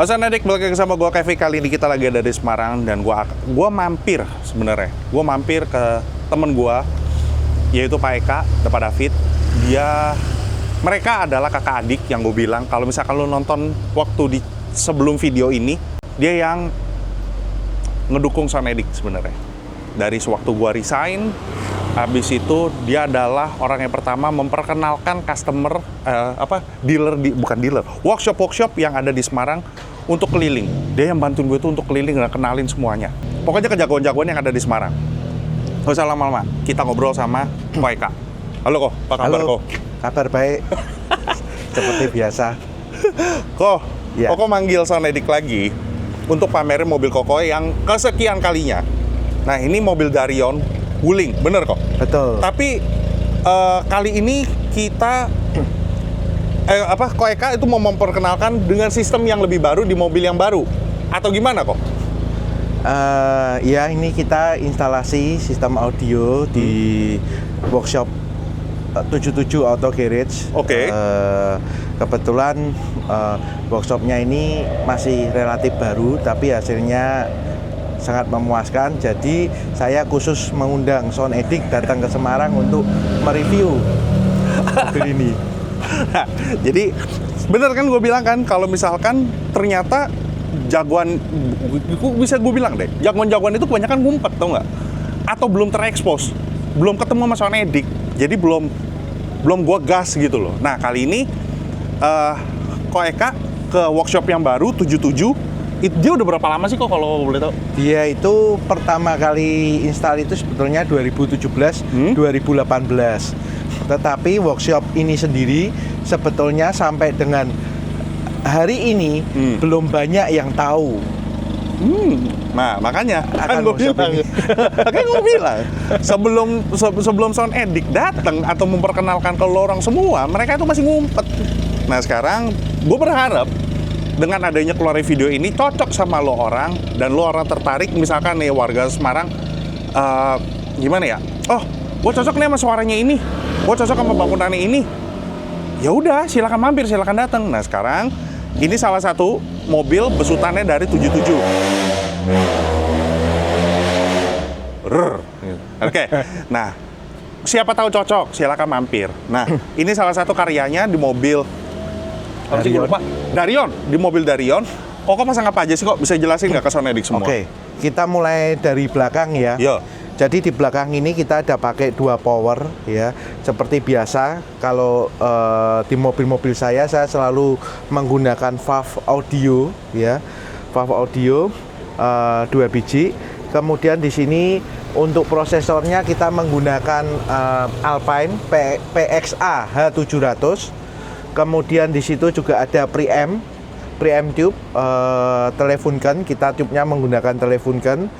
Assalamualaikum, balik lagi sama gue Kevin. Kali ini kita lagi ada di Semarang dan gue mampir sebenarnya. Gue mampir ke temen gue, yaitu Pak Eka, Pak David. Mereka adalah kakak adik yang gue bilang. Kalau misalkan lo nonton waktu sebelum video ini, dia yang ngedukung Sonedik sebenarnya. Dari sewaktu gue resign, habis itu dia adalah orang yang pertama memperkenalkan customer, workshop yang ada di Semarang untuk keliling. Dia yang bantuin gue tuh untuk keliling dan kenalin semuanya. Pokoknya kejagoan-jagoan yang ada di Semarang. Gak usah lama-lama, kita ngobrol sama Pak Eka. Halo Ko, apa kabar Ko? Kabar baik. Seperti biasa. Ko, ya. Koko manggil Sonedik lagi untuk pamerin mobil Koko yang kesekian kalinya. Nah, ini mobil Darion Wuling, bener kok? Betul. Tapi kali ini kita Ko Eka itu mau memperkenalkan dengan sistem yang lebih baru di mobil yang baru atau gimana kok? Ya, ini kita instalasi sistem audio di workshop 77 Auto Garage. Oke. Kebetulan workshopnya ini masih relatif baru, tapi hasilnya sangat memuaskan. Jadi saya khusus mengundang Sonedik datang ke Semarang untuk mereview mobil ini. Nah, jadi bener kan gue bilang kan, kalau misalkan ternyata jagoan, bisa gue bilang deh, jagoan-jagoan itu kebanyakan ngumpet, tau nggak? Atau belum terekspos, belum ketemu sama Sonedik, jadi belum gue gas gitu loh. Nah, kali ini Ko Eka ke workshop yang baru 77. Dia udah berapa lama sih kok kalau boleh tahu? Dia itu pertama kali install itu sebetulnya 2017, 2018. Tetapi workshop ini sendiri sebetulnya sampai dengan hari ini belum banyak yang tahu. Nah, makanya Akan gue bilang sebelum Sonedik datang atau memperkenalkan ke lo orang semua, mereka itu masih ngumpet. Nah, sekarang gue berharap dengan adanya keluar video ini cocok sama lo orang, dan lo orang tertarik, misalkan nih warga Semarang, gimana ya? Oh, gue cocok nih sama suaranya ini, gue cocok sama bangunannya ini. Ya udah, silakan mampir, silakan datang. Nah, sekarang ini salah satu mobil besutannya dari 77. Oke. Nah, siapa tahu cocok, silakan mampir. Nah, ini salah satu karyanya di mobil Darion. Di mobil Darion. Kok pasang apa aja sih kok? Bisa jelasin nggak ke Sonedik semua? Oke, kita mulai dari belakang ya. Yo. Jadi di belakang ini kita ada pakai 2 power ya. Seperti biasa kalau di mobil-mobil saya selalu menggunakan valve audio ya. Valve audio 2 biji. Kemudian di sini untuk prosesornya kita menggunakan Alpine PXA H700. Kemudian di situ juga ada preamp tube, Telefunken, kita tube-nya menggunakan Telefunken.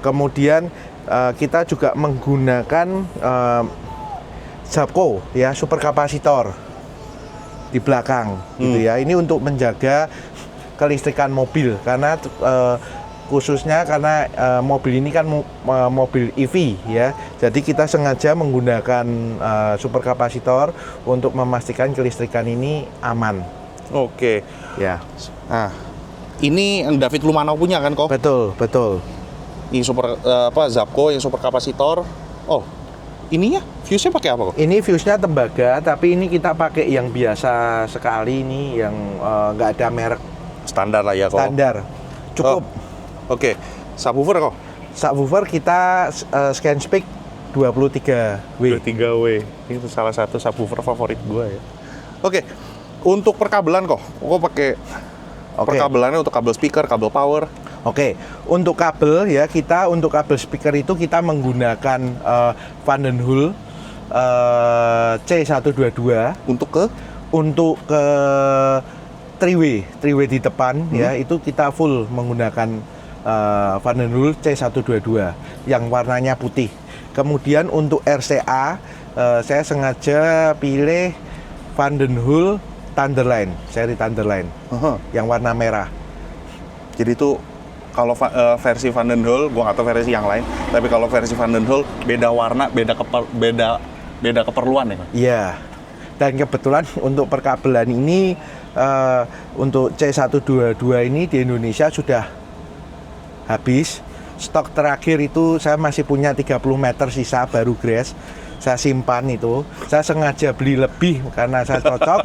Kemudian kita juga menggunakan Zapco ya, super kapasitor di belakang gitu ya. Ini untuk menjaga kelistrikan mobil karena khususnya karena mobil ini kan mobil EV ya, jadi kita sengaja menggunakan super kapasitor untuk memastikan kelistrikan ini aman. Oke. Ya. Nah, ini David Lumanau punya kan kok? Betul. Ini super Zapco yang super kapasitor. Oh, ininya fuse-nya pakai apa kok? Ini fuse-nya tembaga, tapi ini kita pakai yang biasa sekali, ini yang nggak ada merek. Standar lah ya kok. Standar. Cukup. Oke. Subwoofer kok? Subwoofer kita Scanspeak 23W. 23W. Itu salah satu subwoofer favorit gue ya. Oke. Untuk perkabelan kok pakai perkabelannya untuk kabel speaker, kabel power. Oke. Untuk kabel ya, kita untuk kabel speaker itu kita menggunakan Vandenhoel C122 untuk ke 3W di depan ya, itu kita full menggunakan Vandenhoel C122 yang warnanya putih. Kemudian untuk RCA saya sengaja pilih Vandenhoel Thunderline, seri Thunderline yang warna merah. Jadi itu kalau versi Vandenhoel, gua nggak tahu versi yang lain, tapi kalau versi Vandenhoel beda warna, beda keperluan ya kan? Iya. Dan kebetulan untuk perkabelan ini Untuk C122 ini di Indonesia sudah habis. Stok terakhir itu saya masih punya 30 meter sisa baru grass. Saya simpan itu. Saya sengaja beli lebih karena saya cocok.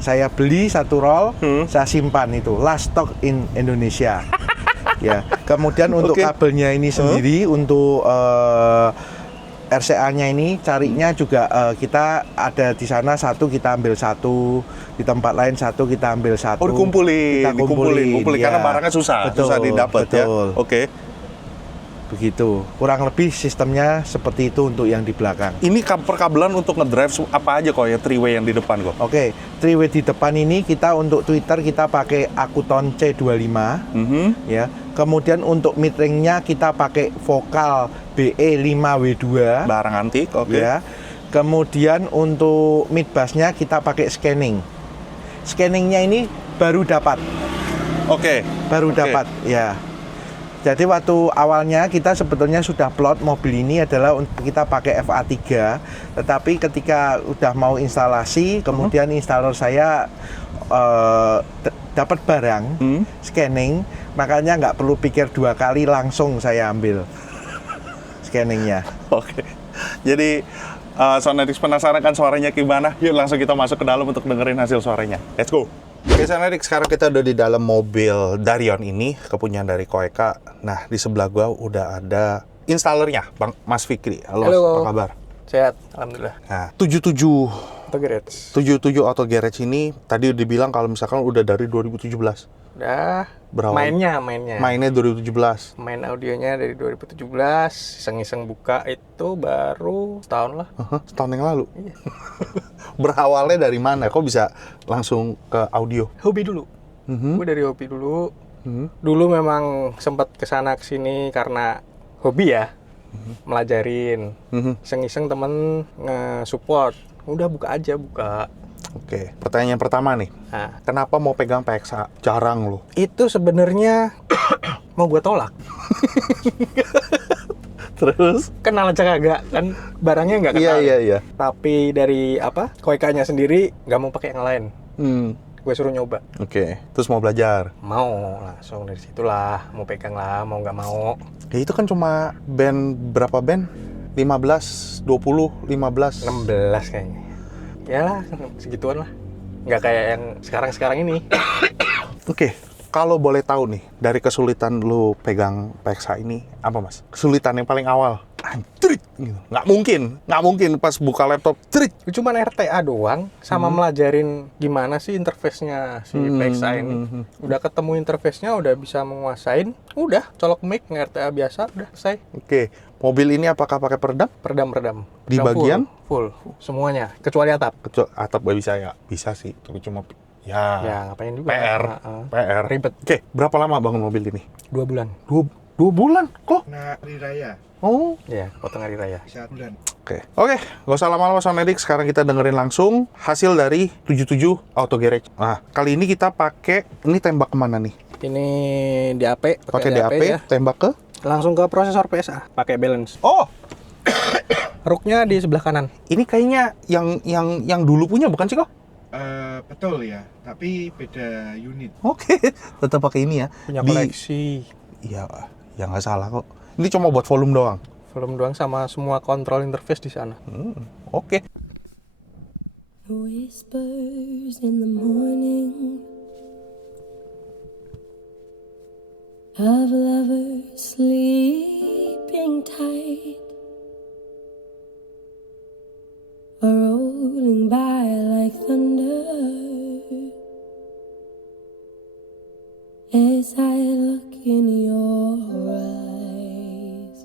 saya beli satu roll, saya simpan itu. Last stock in Indonesia. Ya. Kemudian untuk kabelnya ini sendiri untuk RCA-nya ini carinya juga kita ada di sana satu, kita ambil satu, di tempat lain satu, kita ambil satu. Oh, dikumpulin Ya. karena barangnya susah didapat ya. Oke. Begitu. Kurang lebih sistemnya seperti itu untuk yang di belakang. Ini perkabelan untuk ngedrive apa aja kok ya, three-way yang di depan kok? Oke, three-way di depan ini kita untuk Twitter kita pakai Akuton C25 ya. Kemudian untuk mid-ring-nya kita pakai Vokal BE5W2 Barang antik, oke. ya. Kemudian untuk mid bass-nya kita pakai scanning. Scanningnya ini baru dapat. Oke. Baru dapat ya. Jadi waktu awalnya kita sebetulnya sudah plot mobil ini adalah untuk kita pakai FA3, tetapi ketika udah mau instalasi, kemudian installer saya dapat barang scanning, makanya nggak perlu pikir dua kali, langsung saya ambil scanningnya. Oke. Jadi Soundetics penasaran kan suaranya gimana? Yuk langsung kita masuk ke dalam untuk dengerin hasil suaranya. Let's go. Oke Soundetics, sekarang kita udah di dalam mobil Darion ini, kepunyaan dari Koeka. Nah, di sebelah gua udah ada installernya, Bang Mas Fikri. Halo, Halo. apa kabar? Sehat, alhamdulillah. Nah, 77 Auto Garage. Auto Garage ini tadi udah dibilang kalau misalkan udah dari 2017. Udah. Berawal. Mainnya 2017. Main audionya dari 2017. Iseng-iseng buka itu baru setahun lah. Setahun yang lalu. Iya. Berawalnya dari mana? Kok bisa langsung ke audio? Hobi dulu. Gue dari hobi dulu. Dulu memang sempat kesana kesini karena hobi ya. Melajarin. Iseng-iseng temen nge-support. Udah buka aja, buka. Oke, pertanyaan pertama nih. Nah, Kenapa mau pegang PXA? Jarang loh. itu sebenarnya mau gue tolak. Terus? Kenal aja kagak, kan barangnya nggak kenal. Iya. Tapi dari Koeka-nya sendiri nggak mau pakai yang lain. Gue suruh nyoba. Oke, terus mau belajar. Mau, langsung dari situlah. Mau pegang lah, mau nggak mau. Ya itu kan cuma berapa band? 15, 20, 15. 16 kayaknya. Yalah, segituan lah. Nggak kayak yang sekarang-sekarang ini. Oke, kalau boleh tahu nih, dari kesulitan lu pegang PXA ini, apa mas? Kesulitan yang paling awal? Anjrit! Gitu. Nggak mungkin pas buka laptop, trit! Cuman RTA doang, sama melajarin gimana sih interface-nya si PXA ini. Udah ketemu interface-nya, udah bisa menguasain, udah colok mic, nge-RTA biasa, udah selesai. Oke, mobil ini apakah pakai peredam? Peredam. Di bagian? Full, semuanya, kecuali atap. Atap gak bisa ya? Bisa sih, tapi cuma Ya, ngapain juga. PR. Ribet. Oke, berapa lama bangun mobil ini? 2 bulan. 2 bulan? Kok? Nah, hari raya Oh, Ya, potong hari raya. 1 bulan. Oke, gak usah lama-lama Soundetics. Sekarang kita dengerin langsung hasil dari 77 Auto Garage. Nah, kali ini kita pakai, ini tembak kemana nih? Ini DAP, Pakai DAP, ya. tembak ke? Langsung ke prosesor PSA, pakai balance. Oh, Rooknya di sebelah kanan. ini kayaknya yang dulu punya bukan sih kok? Betul ya, tapi beda unit. Oke, tetap pakai ini ya. Punya koleksi. Iya, ya nggak salah kok. Ini cuma buat volume doang. Volume doang sama semua kontrol interface di sana. Oke. Whispers in the morning of lovers sleeping tight are rolling by like thunder as I look in your eyes.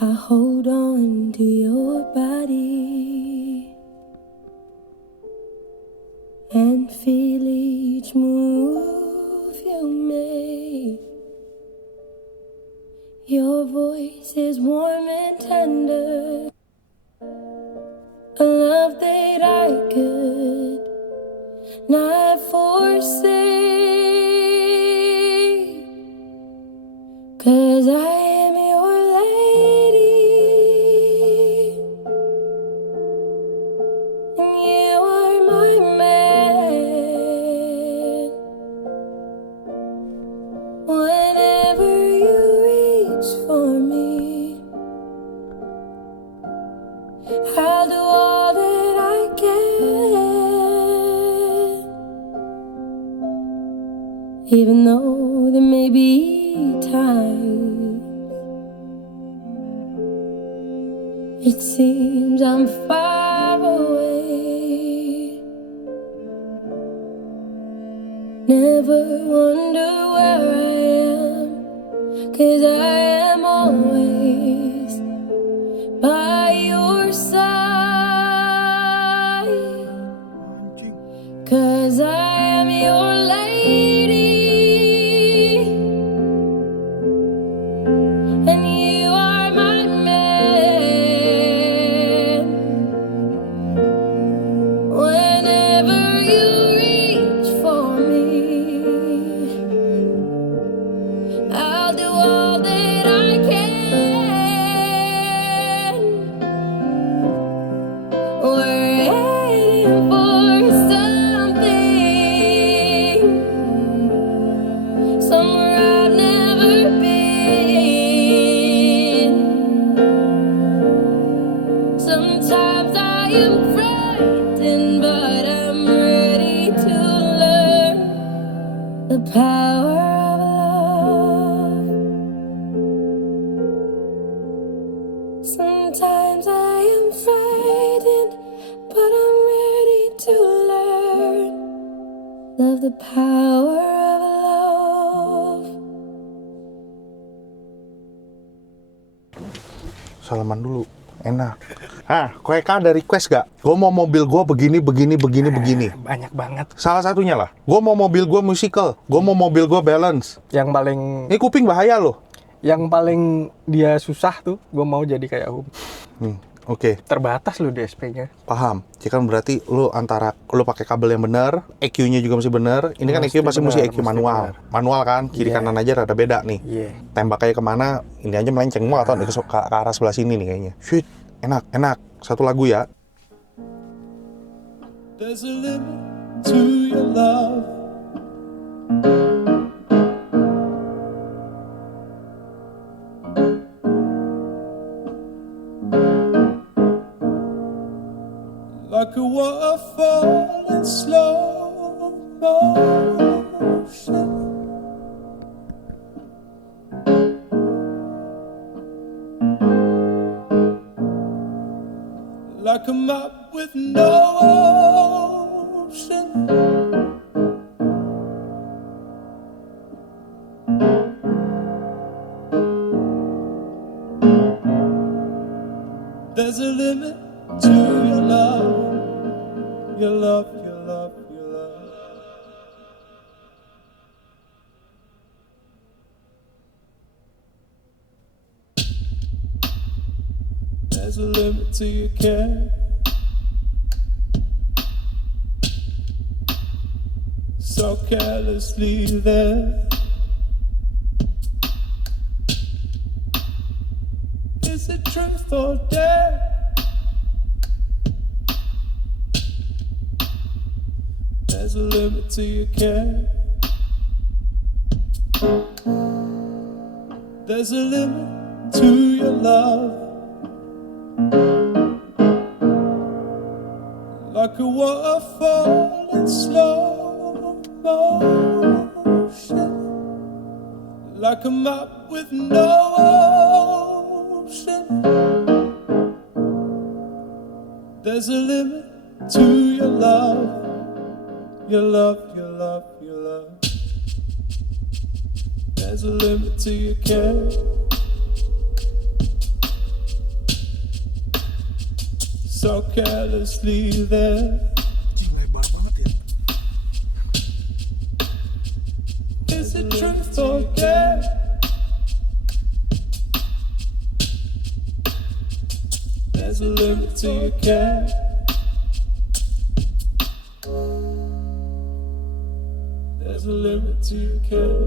I hold on to your body and feel each move you make. Your voice is warm and tender, a love that I could not forsake, 'cause I am your lady and you are my Even though there may be times it seems I'm far away. Never wonder where I am, 'cause I am always by your side. 'Cause I am your lady, and you are my man. Whenever you reach for me, I'll do all that I can. We're heading for something, somewhere I've never been. Sometimes I am frightened, but I'm ready to learn the power of love. Sometimes I am frightened, but I'm ready to learn. Love the power of love. Salaman dulu, enak. Kue ada request gak? Gue mau mobil gue begini. Banyak banget. Salah satunya lah, gue mau mobil gue musical, gue mau mobil gue balance. Yang paling Ini kuping bahaya loh. dia susah tuh, gue mau jadi kayak Oke, terbatas lu DSP-nya. paham. Jadi kan berarti lu antara lu pakai kabel yang benar, EQ-nya juga masih benar. Ini kan EQ masih benar, EQ mesti manual. benar. Manual kan, kiri Iya. kanan aja rada beda nih. Iya. Tembaknya kemana, ini aja melenceng mau atau ke arah sebelah sini nih kayaknya. Shit, enak. Satu lagu ya. There's a limit to your love. Like a waterfall in slow motion. Like a map with no ocean. There's a limit to your love, your love, your love, your love. There's a limit to your care. So carelessly there. Is it truth or dare? There's a limit to your care. There's a limit to your love. Like a waterfall in slow motion. Like a map with no ocean. There's a limit to your love, your love, your love, your love. There's a limit to your care. So carelessly there. Is it truth or dare? There's a limit to your care. There's a limit to your care.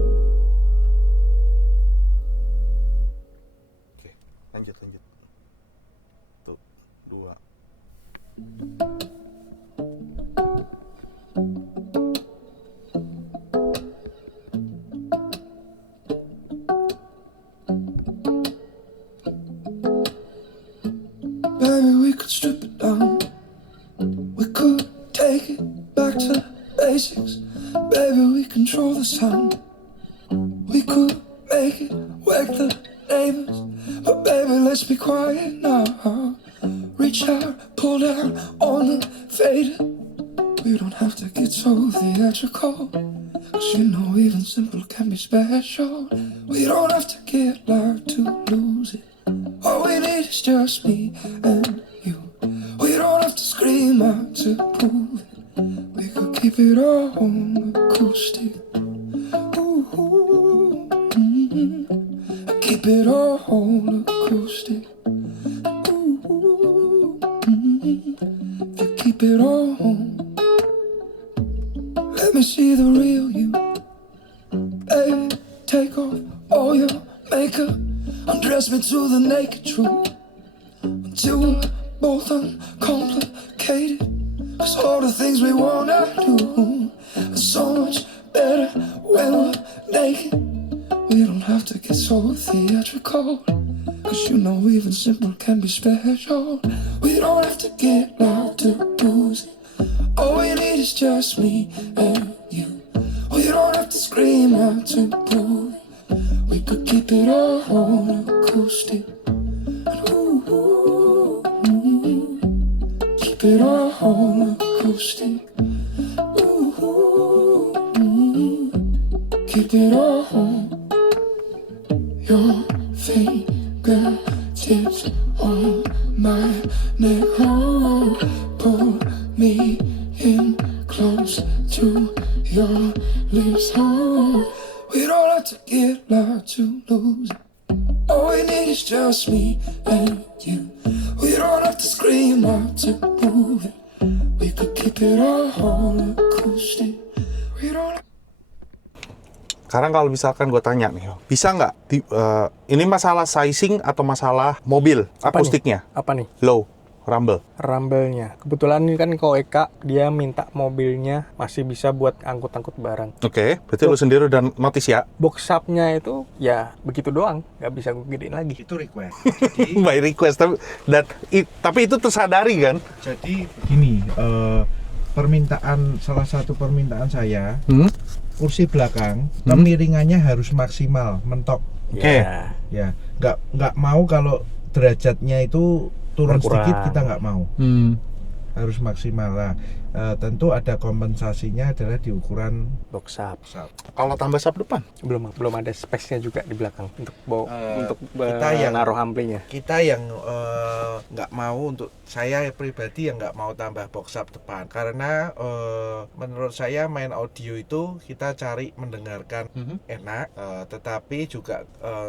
Oke, lanjut. Tuh, 2. Baby, we could strip it down. We could take it back to basics. Baby, we control the sound. We could make it wake the neighbors, but baby, let's be quiet now. Reach out, pull down on the fader. We don't have to get so theatrical, 'cause you know even simple can be special. We don't have to get loud to lose it. All we need is just me and you. We don't have to scream out to prove it. We could keep it all acoustic. Ooh, keep it all acoustic. Ooh, if you keep it all home, let me see the real you. Baby, take off all your makeup, undress me to the naked truth, until we're both uncomplicated. 'Cause all the things we wanna do are so much better when we're naked. We don't have to get so theatrical, 'cause you know even simple can be special. We don't have to get loud to lose it. All we need is just me and you. We don't have to scream out to prove it. We could keep it all on acoustic. And keep it all on acoustic. Keep it all on. Your fingertips on my neck. Oh, pull me in close to your lips. Oh, we don't have to get loud to lose it. All we need is just me and you. We don't have to scream out to prove it. We could keep it all on acoustic. We don't. Sekarang kalau misalkan gue tanya nih, bisa nggak ini masalah sizing atau masalah mobil akustiknya? Apa nih? Low, rumble. Rumble-nya. Kebetulan ini kan kalau Eka, dia minta mobilnya masih bisa buat angkut-angkut barang. Oke, berarti lu sendiri udah notice ya? Box up-nya itu ya begitu doang, nggak bisa gue gedein lagi. Itu request. By request, tapi itu tersadari kan? Jadi begini, salah satu permintaan saya, kursi belakang kemiringannya harus maksimal, mentok. Oke. Ya, nggak mau kalau derajatnya itu turun Berkurang. sedikit, kita nggak mau. Harus maksimal lah. Tentu ada kompensasinya adalah di ukuran Box up. Kalau tambah sub depan? Belum ada space-nya juga di belakang untuk kita yang naruh amplinya. Kita yang nggak mau, untuk saya pribadi yang nggak mau tambah box up depan, karena menurut saya main audio itu kita cari mendengarkan enak, tetapi juga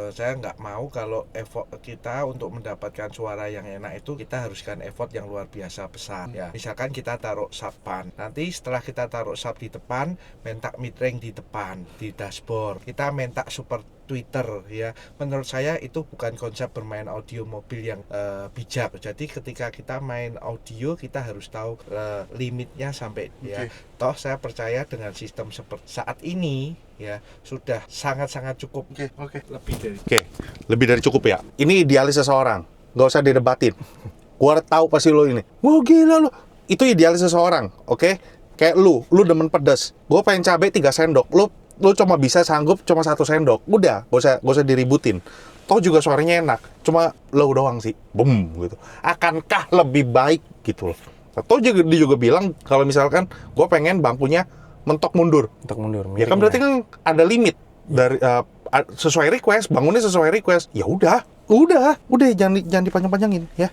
saya nggak mau kalau effort kita untuk mendapatkan suara yang enak itu kita haruskan effort yang luar biasa besar. Ya, misalkan kita taruh subpan, nanti setelah kita taruh sub di depan, minta mid-range di depan, di dashboard, kita minta super tweeter, ya. Menurut saya itu bukan konsep bermain audio mobil yang bijak. Jadi ketika kita main audio, kita harus tahu limitnya sampai ya. Toh saya percaya dengan sistem seperti saat ini ya sudah sangat-sangat cukup. Oke. Lebih dari Cukup ya. Ini idealis seseorang, nggak usah didebatin. Gua tahu pasti lo ini. Wah gila lo. Itu idealis seseorang, oke? Kayak lu demen pedas. Gua pengen cabai 3 sendok. Lu cuma bisa sanggup cuma 1 sendok. Udah, gak usah diributin. Toh juga suaranya enak. Cuma low doang sih. Boom gitu. Akankah lebih baik gitu loh. Toh dia juga bilang kalau misalkan gua pengen bangkunya mentok mundur. Untuk mundur. Ya kan berarti kan ada limit dari sesuai request, bangunnya sesuai request. Ya udah jangan dipanjang-panjangin ya.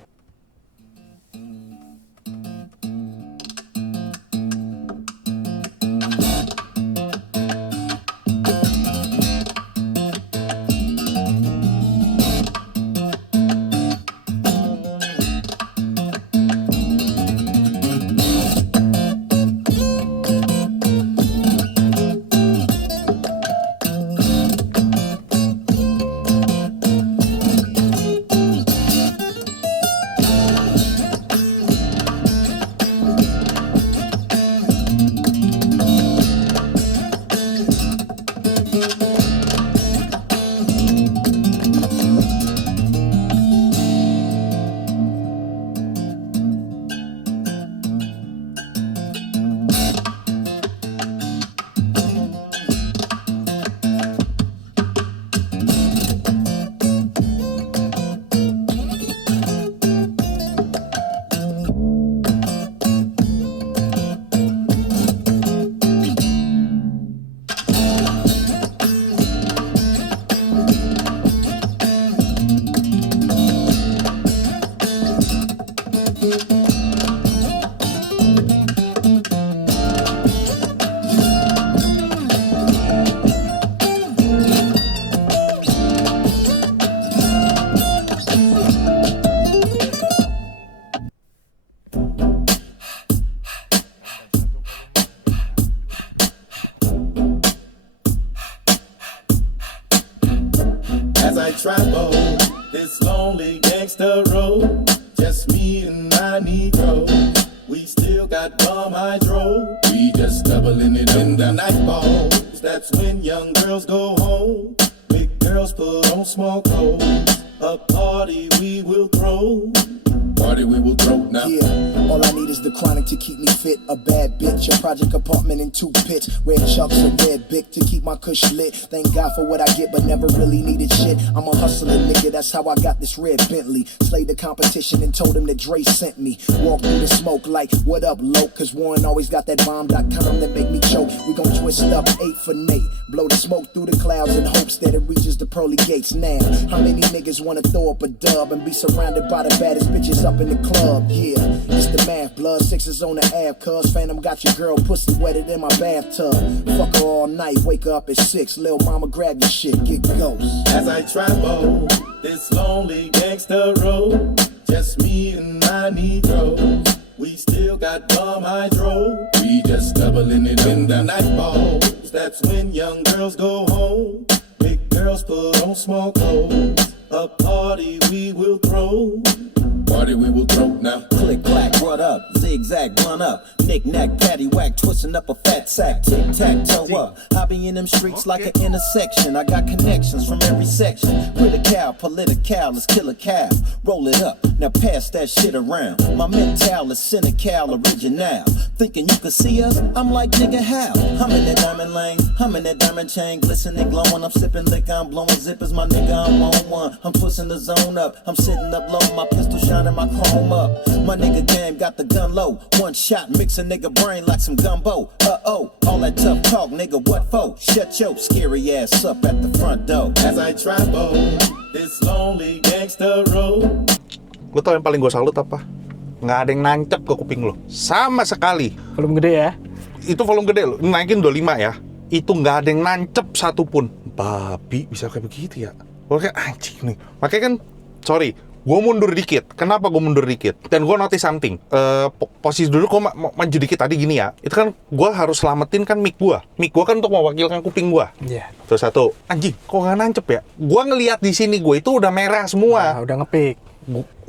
I travel this lonely gangster road, just me and my Negro. We still got bomb hydro. We just doubling it in the nightfall. That's when young girls go home. Big girls put on small clothes. A party we will throw. Party we will throw now. Yeah, all I need is the chronic to keep me fit. A bad bitch, a project apartment in 2 pits. Red chucks, a red bic to keep my cush lit. Thank God for what I get, but never really needed shit. I'm a hustler, nigga, that's how I got this red Bentley. Slayed the competition and told him that Dre sent me. Walked through the smoke like, what up, loc? Cause Warren always got that bomb.com that make me choke. We gon' twist up 8 for Nate. Blow the smoke through the clouds in hopes that it reaches the pearly gates now. How many niggas wanna throw up a dub and be surrounded by the baddest bitches up in the club? Yeah, it's the math, blood sixes on the ab, cuz Phantom got your girl pussy wetted in my bathtub. Fuck her all night, wake up at 6, lil' mama grab your shit, get ghost. As I travel this lonely gangster road, just me and my Negro. We still got bomb hydro. We just doubling it in the nightfall. That's when young girls go home. Big girls put on small clothes. A party we will throw. Party we will throw now. Click clack, what up? Zigzag, blunt up. Knick knack, patty whack, twisting up a fat sack. Tic tac toe up. I be in them streets like an intersection. I got connections from every section. Critical, political, let's kill a cow. Roll it up, now pass that shit around. My mental is cynical, original. Thinking you could see us? I'm like, nigga, how? I'm in that diamond lane, I'm in that diamond chain, glistening, glowing. I'm sipping liquor, I'm blowing zippers, my nigga, I'm on one. I'm twisting the zone up, I'm sitting up low, my pistol shining, my chrome up. My nigga game got the gun low. One shot, mix a nigga brain like some gumbo. All that tough talk, nigga, what for? Shut your scary ass up at the front door. As I travel this lonely gangster road. Lo tau yang paling gue salut apa? Nggak ada yang nancep ke kuping lo. Sama sekali. Volume gede ya. Itu volume gede lo. Naikin 25 ya. Itu nggak ada yang nancep satupun. Babi bisa kayak begitu ya. Gue kayak anjing nih. Makanya kan, sorry, gue mundur dikit. Kenapa gue mundur dikit? Dan gue notice something. Posisi dulu gue maju dikit tadi gini ya. Itu kan gue harus selamatin kan mic gue. Mic gue kan untuk mewakilkan kuping gue. Iya. Terus satu, anjing, kok nggak nancep ya? Gue ngelihat di sini gue itu udah merah semua. Nah, udah ngepick.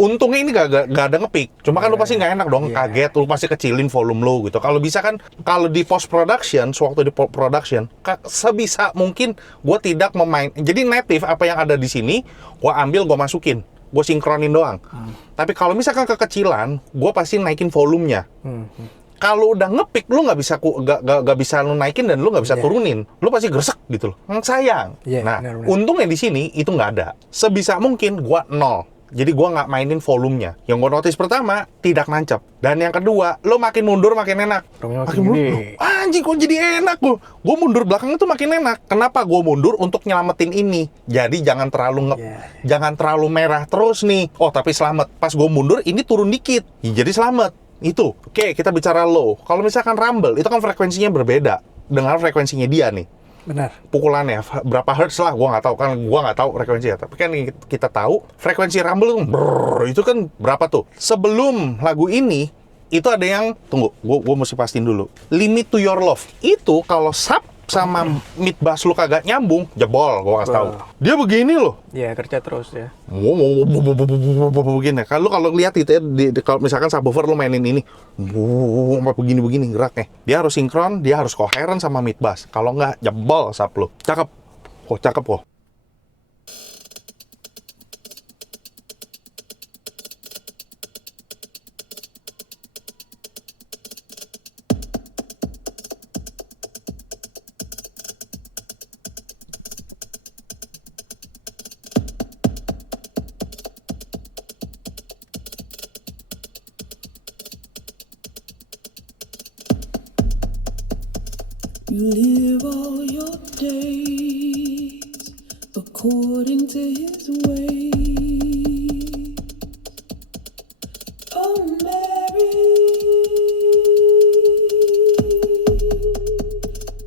Untungnya ini gak ada ngepick. Cuma kan lu pasti nggak enak dong, kaget, lu pasti kecilin volume lu gitu. Kalau bisa kan, kalau di post production, sewaktu di production, sebisa mungkin gue tidak memain. Jadi native apa yang ada di sini, gue ambil, gue masukin, gue sinkronin doang. Tapi kalau misalkan kekecilan, gue pasti naikin volumenya. Kalau udah ngepick, lu nggak bisa lu naikin dan lu nggak bisa turunin. Lu pasti gresek gitu loh. Sayang. Nah, benar. untungnya di sini itu nggak ada. Sebisa mungkin gue 0. Jadi gue nggak mainin volumenya. Yang gue notice pertama, tidak nancep. Dan yang kedua, lo makin mundur makin enak. Makin mundur, anjing kok jadi enak gue. Gue mundur belakang itu makin enak. Kenapa gue mundur? Untuk nyelamatin ini. Jadi jangan terlalu jangan terlalu merah terus nih. Oh tapi selamat. Pas gue mundur, ini turun dikit. Ya, jadi selamat. Itu. Oke, kita bicara low. Kalau misalkan rumble, itu kan frekuensinya berbeda dengan frekuensinya dia nih. Benar. Pukulannya berapa hertz lah, gua nggak tahu kan, gua nggak tahu frekuensinya. Tapi kan kita tahu frekuensi rumble itu kan berapa tuh? Sebelum lagu ini itu ada yang tunggu, gua mesti pastiin dulu. Limit to Your Love itu kalau sub sama mid bass lu kagak nyambung, jebol, gua kasih tahu. Dia begini loh. Iya, kerja terus ya. Begini. Kalau lihat itu ya, kalau misalkan subwoofer lu mainin ini, begini geraknya. Dia harus sinkron, dia harus koheren sama mid bass. Kalau nggak, jebol sub lu. Cakep. Cakep kok. You live all your days according to his way. Oh, Mary,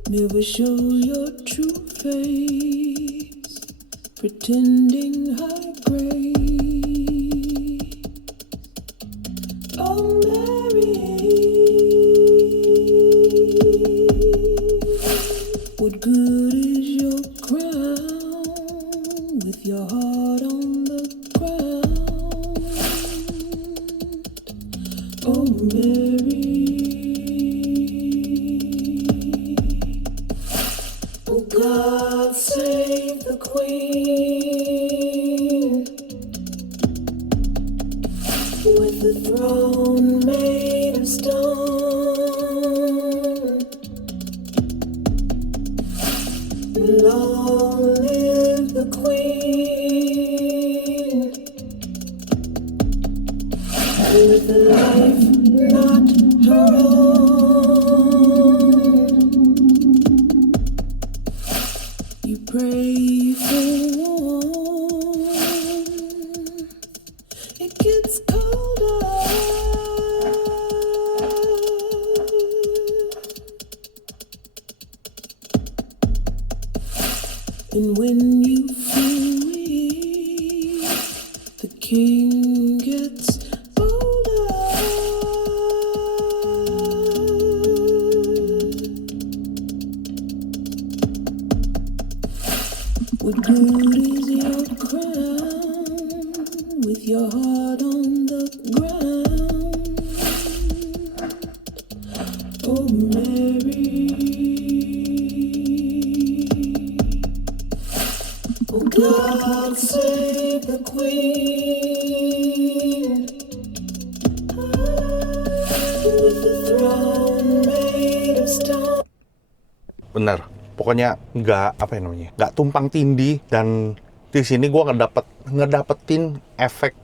never show your true face, pretending high grade. Oh, Mary, what good is your crown with your heart God save the Queen with the throne made of stone. Long live the Queen with a life not her own. You pray for warmth, it gets colder. And when you feel weak, the king gets older. What good is your crown with your heart on the ground? Oh, Mary. Oh, God save the Queen with the throne made of stone. Bener, pokoknya nggak tumpang tindih, dan di sini gue ngedapetin efek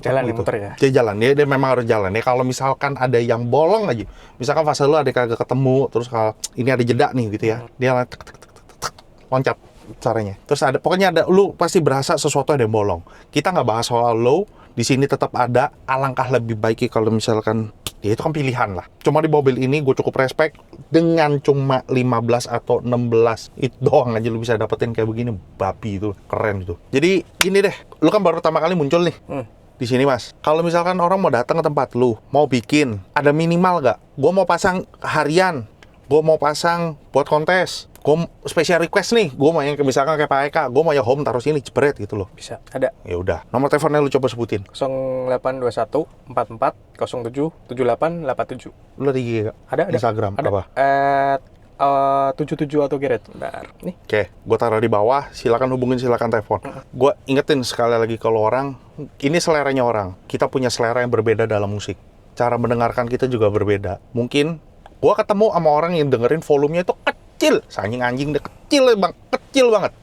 Jalan gitu. muter ya. Dia jalan, dia memang harus jalan ya. Kalau misalkan ada yang bolong aja, misalkan fase lu ada kagak ketemu, terus kalau ini ada jeda nih gitu ya, dia loncat caranya. Terus pokoknya lu pasti berasa sesuatu ada yang bolong. Kita nggak bahas soal low, di sini tetap ada. Alangkah lebih baiknya kalau misalkan ya itu kan pilihan lah. Cuma di mobil ini gue cukup respect, dengan cuma 15 atau 16 itu doang aja lu bisa dapetin kayak begini, babi itu keren itu. Jadi gini deh, lu kan baru pertama kali muncul nih di sini mas. Kalau misalkan orang mau datang ke tempat lu, mau bikin, ada minimal nggak? Gue mau pasang harian, gue mau pasang buat kontes, gue special request nih, gue mau yang misalkan kayak Pak Eka, gue mau ya home taruh sini jebret gitu loh. Bisa, ada. Ya udah, nomor teleponnya lu coba sebutin. 0821 44 07 78 87. Lu ada IG gak? Ada. Instagram ada. apa? 77 atau Geret. Bentar. Nih. Oke, gue taruh di bawah, silakan hubungin, silakan telepon. Gue ingetin sekali lagi kalau orang, ini seleranya orang. Kita punya selera yang berbeda dalam musik. Cara mendengarkan kita juga berbeda. Mungkin gue ketemu sama orang yang dengerin volumenya itu kecil, anjing deh, kecil banget.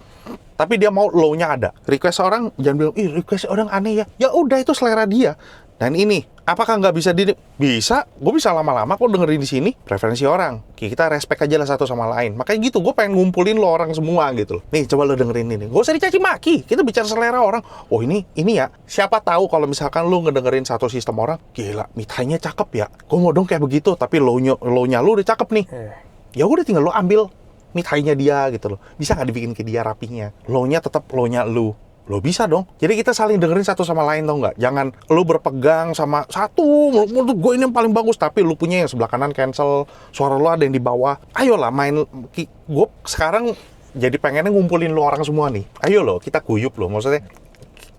Tapi dia mau low-nya ada. Request orang jangan bilang, ih request orang aneh ya. Ya udah, itu selera dia. Dan ini, apakah nggak bisa bisa, gue bisa lama-lama kok dengerin di sini. Preferensi orang, kita respect aja lah satu sama lain. Makanya gitu, gue pengen ngumpulin lo orang semua gitu loh. Nih, coba lo dengerin ini. Gak usah dicaci maki, kita bicara selera orang. Oh ini ya. Siapa tahu kalau misalkan lo ngedengerin satu sistem orang, gila, mitainya cakep ya. Gue mau dong kayak begitu, tapi low-nya lo udah cakep nih. Ya udah, tinggal lo ambil mitainya dia gitu loh. Bisa nggak dibikin ke dia rapinya? Low-nya tetap low-nya lo. Lo bisa dong. Jadi kita saling dengerin satu sama lain, tau nggak? Jangan lo berpegang sama satu, menurut gue ini yang paling bagus, tapi lo punya yang sebelah kanan cancel, suara lo ada yang di bawah. Ayolah main, gue sekarang jadi pengennya ngumpulin lo orang semua nih. Ayo lo, kita guyup lo, maksudnya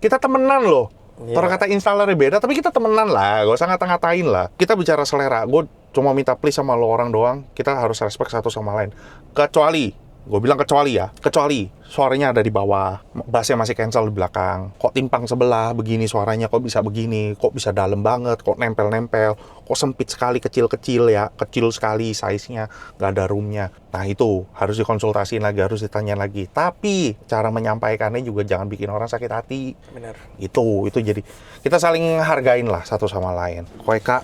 kita temenan lo. Orang kata installernya beda, tapi kita temenan lah, gak usah ngata-ngatain lah. Kita bicara selera, gue cuma minta please sama lo orang doang, kita harus respect satu sama lain. Kecuali suaranya ada di bawah, bassnya masih cancel di belakang, kok timpang sebelah begini suaranya, kok bisa begini, kok bisa dalam banget, kok nempel-nempel, kok sempit sekali, kecil-kecil ya, kecil sekali size-nya, nggak ada room-nya. Nah itu harus dikonsultasiin lagi, harus ditanya lagi. Tapi cara menyampaikannya juga jangan bikin orang sakit hati. Benar. Itu jadi kita saling hargain lah satu sama lain. Kak,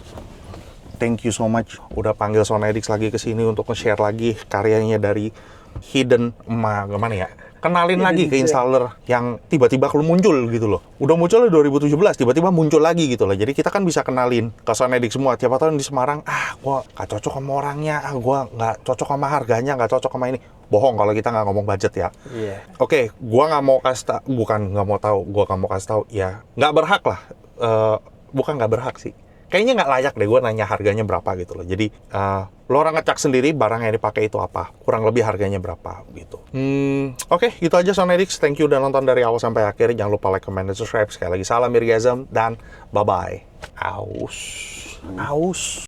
thank you so much udah panggil Sonedix lagi ke sini untuk nge-share lagi karyanya dari Hidden gimana ya? Kenalin lagi ke installer yang tiba-tiba muncul gitu loh. Udah muncul di 2017, tiba-tiba muncul lagi gitu loh. Jadi kita kan bisa kenalin ke Sonedix semua. Tiap tahun di Semarang, gua gak cocok sama orangnya, gua gak cocok sama harganya, gak cocok sama ini. Bohong kalau kita nggak ngomong budget ya. Iya. Oke, gua nggak mau kasih gua nggak mau kasih tahu. Ya, nggak berhak lah. Bukan nggak berhak sih. Kayaknya nggak layak deh gue nanya harganya berapa gitu loh. Jadi lo orang ngecek sendiri barang yang dipakai itu apa, kurang lebih harganya berapa gitu. Oke, gitu aja Sonedix. Thank you udah nonton dari awal sampai akhir. Jangan lupa like, comment, dan subscribe. Sekali lagi salam Mirgazam dan bye bye. Aus.